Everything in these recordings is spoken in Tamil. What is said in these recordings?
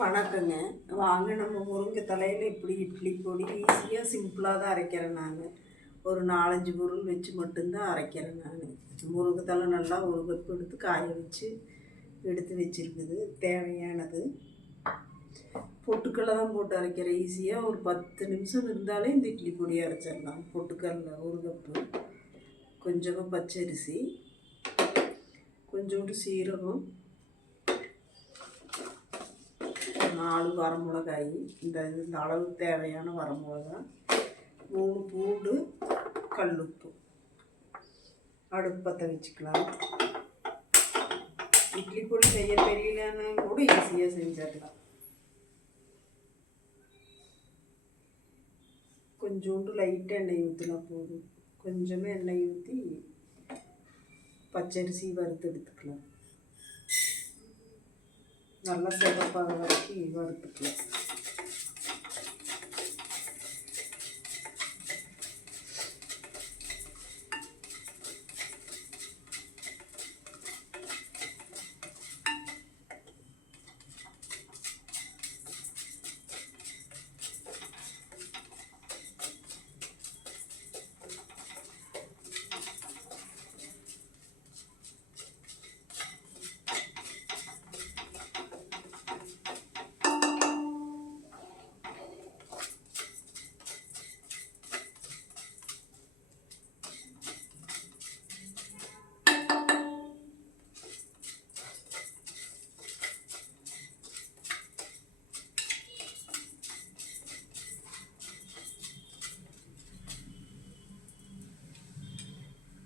வணக்கங்க. வாங்க நம்ம முருங்கை தலையில் இப்படி இட்லி பொடி ஈஸியாக சிம்பிளாக தான் அரைக்கிறேன் நான். ஒரு 4-5 பொருள் வச்சு மட்டும்தான் அரைக்கிறேன் நான். முருங்கை தலை நல்லா ஒரு கப்பு எடுத்து காய வச்சு எடுத்து வச்சுருக்குது தேவையானது. பொட்டுக்கடலை தான் போட்டு அரைக்கிறேன். ஈஸியாக ஒரு 10 நிமிஷம் இருந்தாலே இந்த இட்லி பொடி அரைச்சிடலாம். பொட்டுக்கடலை ஒரு கப்பு, கொஞ்சமாக பச்சரிசி, கொஞ்சோண்டு சீரகம், 4 வரமிளகாய், இந்த அளவுக்கு தேவையான வரமிளகாய், 3 பூண்டு, கல்லுப்பு. அடுப்பு பற்ற வச்சுக்கலாம். இட்லி பொடி செய்ய தெரியலன்னு கூட ஈஸியாக செஞ்சிடலாம். கொஞ்சோண்டு லைட்டாக எண்ணெய் ஊற்றினா போதும். கொஞ்சமாக எண்ணெய் ஊற்றி பச்சரிசி வறுத்து எடுத்துக்கலாம். நல்லா சிவப்பாக வரைக்கும் வறுத்துக்கலாம்.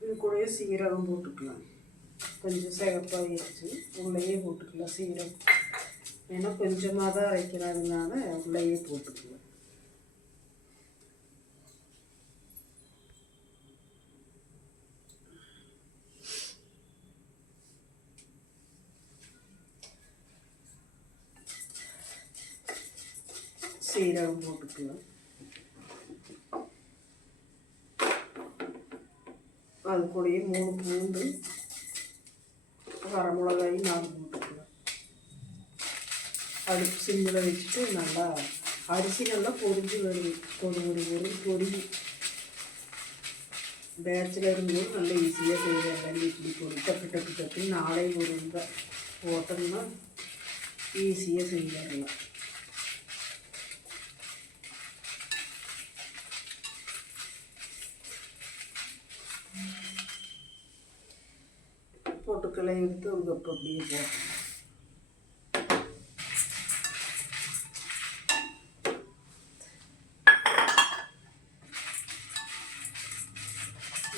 இது கூட சீரகம் போட்டுக்கலாம். கொஞ்சம் சிவப்பாகிடுச்சு, உள்ளேயே போட்டுக்கலாம் சீரகம். ஏன்னா கொஞ்சமாக தான் அரைக்கிறதுனால உள்ளேயே போட்டுக்கலாம். சீரகம் போட்டுக்கலாம். அது கூடயே 3 பூண்டு, வரமிளகாய் 4 போட்டுக்கலாம். அடுப்பு சிம்மில் வச்சுட்டு நல்லா அரிசி நல்லா பொரிஞ்சு வருது. ஒரு பொரி பேச்சில் இருக்கும்போது நல்லா ஈஸியாக செய்யலாம். இட்லி பொடி டக்கு டக்கு நாளை ஒரு போட்டோம்னா ஈஸியாக செஞ்சிடலாம். பொட்டுக்கடலை எடுத்து ஒரு கப்பு அப்படியே போட்டோம்.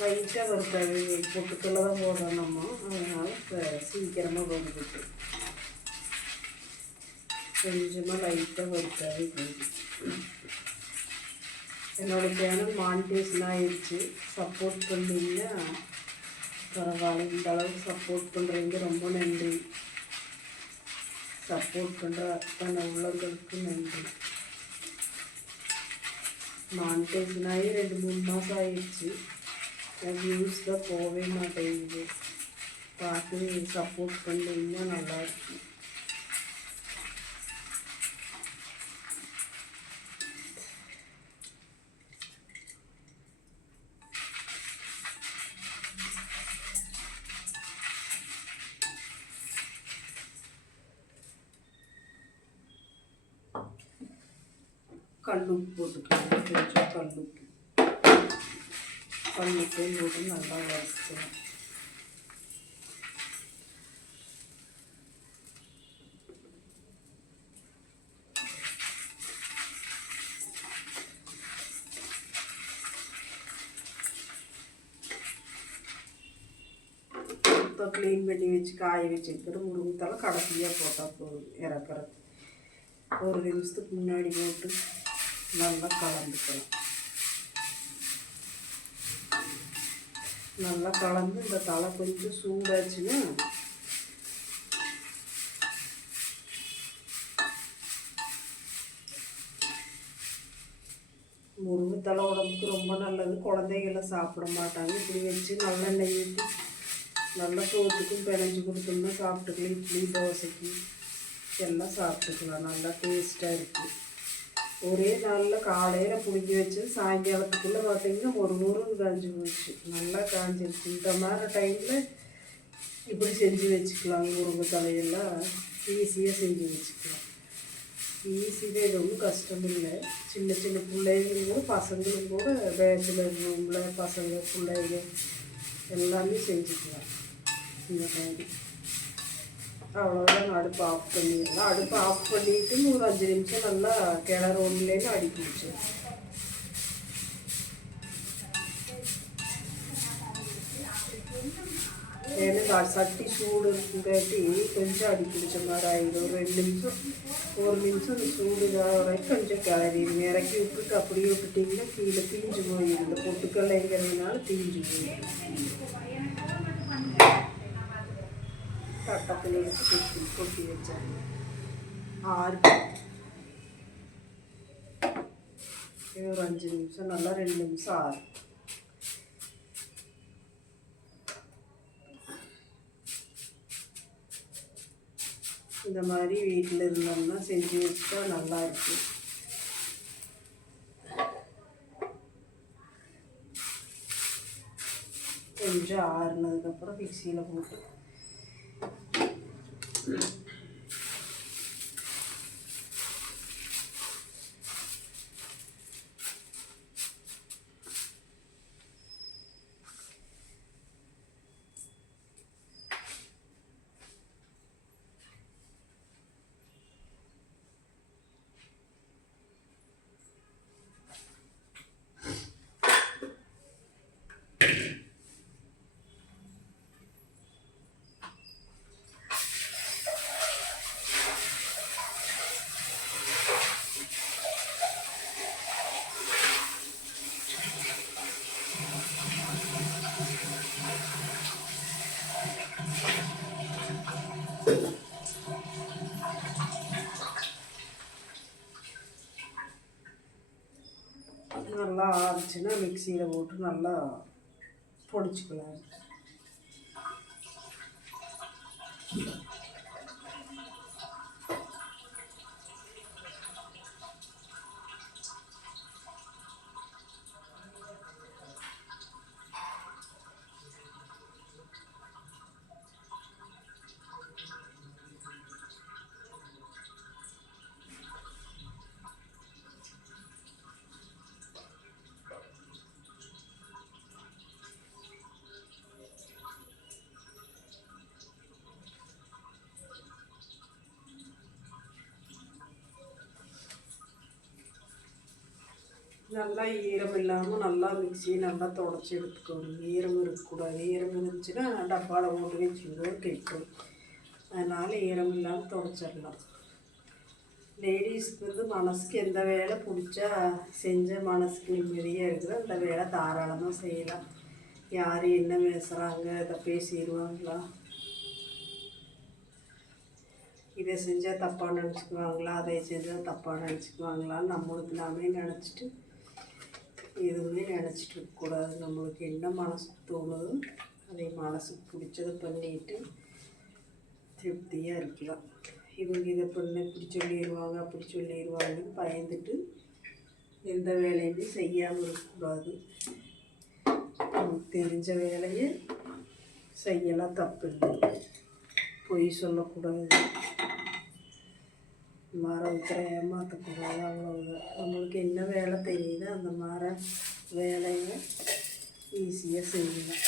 லைட்டாக வறுத்தாது. பொட்டுக்கடலை தான் போடுறோம் நம்ம, அதனால் இப்போ சீக்கிரமாக வறுத்துட்டு கொஞ்சமாக லைட்டாக வறுத்தாது போதும். என்னோடய சேனல் மானிட்டேஷன் ஆகிடுச்சு. சப்போர்ட் பண்ணிங்கன்னா பரவாயில்ல. இந்த அளவுக்கு சப்போர்ட் பண்ணுறவங்க ரொம்ப நன்றி. சப்போர்ட் பண்ணுற அத்தனை உள்ளவங்களுக்கு நன்றி. மானிட்டேஷன் ஆகி 2-3 மாதம் ஆகிடுச்சு. வியூஸ் தான் போகவே மாட்டேங்குது. பார்த்து சப்போர்ட் பண்ணிங்கன்னா நல்லாயிருக்கும். கல்லுப்பு போட்டுக்கலாம். கொஞ்சம் கல்லுப்பையும் போட்டு நல்லா வறுத்துக்கலாம். இப்போ க்ளீன் பண்ணி வச்சு காய வச்சுருக்கிற முருங்கை தலை கடைசியாக போட்டால் போதும். இறக்குறது ஒரு நிமிஷத்துக்கு முன்னாடி போட்டு நல்லா கலந்துக்கலாம். நல்லா கலந்து இந்த தலை கொஞ்சம் சூடாச்சுன்னா முருங்கைத்தலை உடம்புக்கு ரொம்ப நல்லது. குழந்தைகளை சாப்பிட மாட்டாங்க. இப்படி வச்சு நல்லெண்ணெய் ஊற்றி நல்லா சோத்துக்கும் பிணைஞ்சு கொடுத்தோம்னா சாப்பிட்டுக்கலாம். இட்லி, தோசைக்கு எல்லாம் சாப்பிட்டுக்கலாம். நல்லா டேஸ்ட்டாக இருக்குது. ஒரே நாளில் காலையில் புளிஞ்சு வச்சு சாயங்காலத்துக்குள்ளே பார்த்திங்கன்னா ஒரு நூறு காஞ்சி போச்சு. நல்லா காஞ்சிருச்சு. இந்த மாதிரி டைமில் இப்படி செஞ்சு வச்சுக்கலாம். முருங்கை தலையெல்லாம் ஈஸியாக செஞ்சு வச்சுக்கலாம். ஈஸியாக இது ஒன்றும் கஷ்டம் இல்லை. சின்ன சின்ன பிள்ளைங்களும் கூட பசங்களும் கூட பேச்சுலர் ரூமில் பசங்க பிள்ளைங்க எல்லாமே செஞ்சுக்கலாம். இந்த மாதிரி அவ்வளோதான். அடுப்பு ஆஃப் பண்ணிடலாம். அடுப்பு ஆஃப் பண்ணிவிட்டு ஒரு 5 நிமிஷம் நல்லா கிளறு ஒன்றுலேருந்து அடிக்கி வச்சேன். ஏன்னா சட்டி சூடு இருக்குங்காட்டி கொஞ்சம் அடி பிடிச்ச மாதிரி ஆகிடும். ஒரு நிமிஷம் அந்த சூடு வரைக்கும் கொஞ்சம் கிளறிடுங்க. இறக்கி விட்டுட்டு அப்படியே விட்டுட்டிங்கன்னா கீழே தீஞ்சு போயிடும். இந்த பொட்டுக்கல்லைங்கிறதுனால தீஞ்சு போயிடும். தட்டத்தில் எடுத்து கொட்டி வச்சாங்க. ஆறு ஒரு 5 நிமிஷம் நல்லா 2 நிமிஷம் ஆறு. இந்த மாதிரி வீட்டில் இருந்தோம்னா செஞ்சு வச்சுட்டா நல்லாயிருக்கு. கொஞ்சம் ஆறுனதுக்கப்புறம் மிக்சியில் போட்டு நல்லா ஆறிச்சுன்னா மிக்சியில் போட்டு நல்லா பொடிச்சுக்கலாம். நல்லா ஈரம் இல்லாமல் நல்லா மிக்சியை நல்லா தொடச்சி எடுத்துக்கணும். ஈரம் இருக்கக்கூடாது. ஈரம் இருந்துச்சுன்னா டப்பாவில் போட்டு வச்சுக்கோ கெட்டும். அதனால் ஈரம் இல்லாமல் தொடச்சிடலாம். லேடிஸ்க்கு வந்து மனசுக்கு எந்த வேலை பிடிச்சா செஞ்ச மனசுக்கு நிம்மதியாக இருக்குது அந்த வேலை தாராளமாக செய்யலாம். யார் என்ன பேசுகிறாங்க அதை பேசிடுவாங்களா, இதை செஞ்சால் தப்பாக நினச்சிக்குவாங்களா, அதை செஞ்சால் தப்பாக நினச்சிக்குவாங்களான்னு நம்மளுக்கு நாமே நினச்சிட்டு எதுவுமே நினச்சிட்டு இருக்கக்கூடாது. நம்மளுக்கு என்ன மனசுக்கு தோணுதோ அதை மனசுக்கு பிடிச்சதை பண்ணிட்டு திருப்தியாக இருக்கலாம். இவங்க இதை பண்ண இப்படி சொல்லிடுவாங்க அப்படி சொல்லிடுவாங்கன்னு பயந்துட்டு எந்த வேலையுமே செய்யாமல் இருக்கக்கூடாது. நமக்கு தெரிஞ்ச வேலையை செய்யலாம், தப்பு இல்லை. பொய் சொல்லக்கூடாது, மரத்தை ஏமாற்றக்கூடாது. அவ்வளோதான். நம்மளுக்கு என்ன வேலை தெரியுதோ அந்த மாதிரி வேலையை ஈஸியாக செய்யலாம்.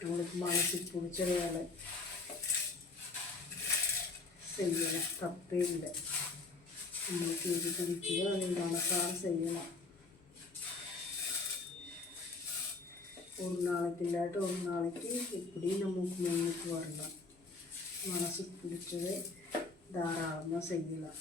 நம்மளுக்கு மனசுக்கு பிடிச்ச வேலை செய்யலாம், தப்பே இல்லை. நம்மளுக்கு எது பிடிச்சதோ அதை மனசார செய்யலாம். ஒரு நாளைக்கு இல்லாட்டி ஒரு நாளைக்கு இப்படி நமக்கு முன்னுக்கு வரலாம். மனசுக்கு பிடிச்சதை தாராளமாக செய்யலாம்.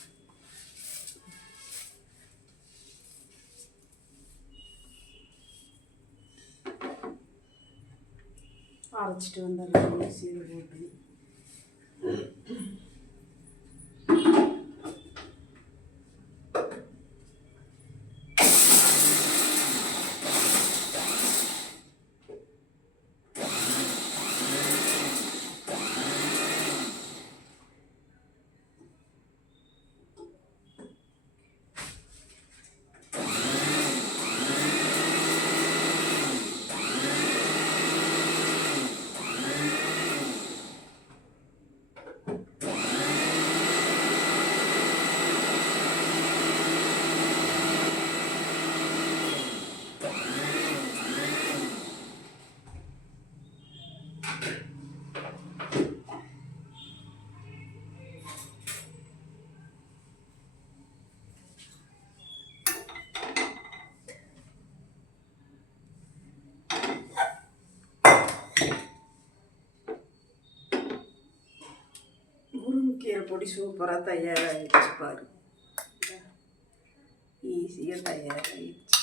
அரைச்சிட்டு வந்துடலாம் மிக்சியில் போட்டு. முருங்கைக்கீரை பொடி சூப்பராக தயாராகிடுச்சு பாரு. ஈஸியாக தயாராகிடுச்சு.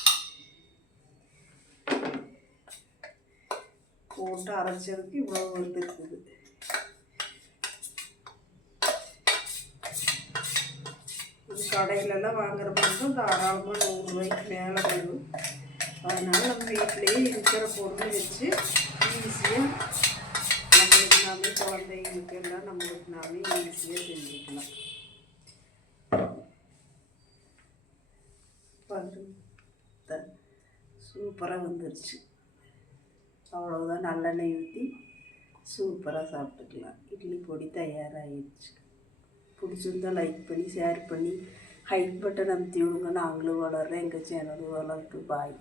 போட்டு அரைச்சதுக்கு இவ்வளோ வந்துருக்குது. இது கடையிலலாம் வாங்குற மட்டும் தாராளமாக 100 ரூபாய்க்கு மேலே வரும். அதனால் நம்ம வீட்டிலேயே இருக்கிற பொருள் வச்சு ஈஸியாக நம்மளுக்கு நாமே குழந்தைங்களுக்கு எல்லாம் நம்மளுக்கு நாமே ஈஸியாக செஞ்சுக்கலாம். சூப்பராக வந்துருச்சு. அவ்வளோதான், நல்லெண்ணெய் ஊற்றி சூப்பராக சாப்பிட்டுக்கலாம். இட்லி பொடி தயாராகிடுச்சு. பிடிச்சிருந்தால் லைக் பண்ணி ஷேர் பண்ணி ஹைட் பட்டன் அமுத்தி விடுங்க. நாங்களும் வளர்கிறேன், எங்கள் சேனலும் வளர்த்து. பாய்.